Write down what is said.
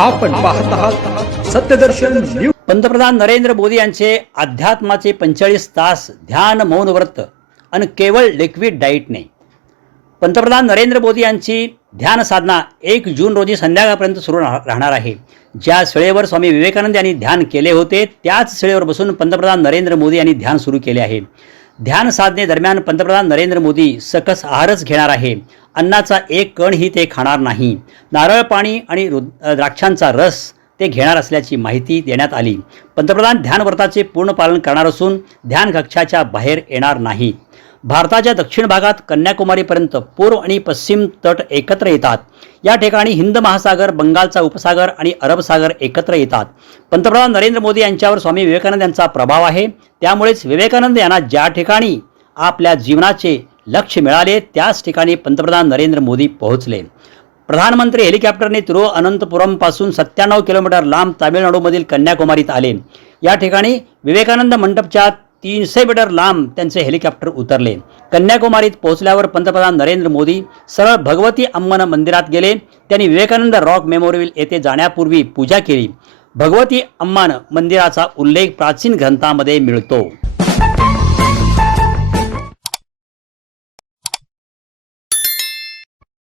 आपण पाहत आहात सत्यदर्शन पंतप्रधान नरेंद्र मोदी यांचे अध्यात्माचे पंचेचाळीस तास ध्यान मौन व्रत आणि केवळ लिक्विड डाईटने पंतप्रधान नरेंद्र मोदी यांची ध्यान साधना एक जून रोजी संध्याकाळपर्यंत सुरू राहणार आहे. ज्या शिळेवर स्वामी विवेकानंद यांनी ध्यान केले होते त्याच शिळेवर बसून पंतप्रधान नरेंद्र मोदी यांनी ध्यान सुरू केले आहे. ध्यान साधनेदरम्यान पंतप्रधान नरेंद्र मोदी सकस आहारच घेणार आहे. अन्नाचा एक कणही ते खाणार नाही. नारळ पाणी आणि द्राक्षांचा रस ते घेणार असल्याची माहिती देण्यात आली. पंतप्रधान ध्यानव्रताचे पूर्ण पालन करणार असून ध्यान कक्षाच्या बाहेर येणार नाही. भारताच्या दक्षिण भागात कन्याकुमारीपर्यंत पूर्व आणि पश्चिम तट एकत्र येतात. या ठिकाणी हिंद महासागर बंगालचा उपसागर आणि अरब सागर एकत्र येतात. पंतप्रधान नरेंद्र मोदी यांच्यावर स्वामी विवेकानंद यांचा प्रभाव आहे. त्यामुळेच विवेकानंद यांना ज्या ठिकाणी आपल्या जीवनाचे लक्ष मिळाले त्याच ठिकाणी पंतप्रधान नरेंद्र मोदी पोहोचले. प्रधानमंत्री हेलिकॉप्टरने तिरुअनंतपुरमपासून सत्त्याण्णव किलोमीटर लांब तामिळनाडूमधील कन्याकुमारीत आले. या ठिकाणी विवेकानंद मंडपच्या तीनशे मीटर लांब त्यांचे हेलिकॉप्टर उतरले. कन्याकुमारीत पोहोचल्यावर पंतप्रधान नरेंद्र मोदी सरळ भगवती अम्मन मंदिरात गेले. त्यांनी विवेकानंद रॉक मेमोरियल येथे जाण्यापूर्वी पूजा केली. भगवती अम्मान मंदिराचा उल्लेख प्राचीन ग्रंथामध्ये मिळतो.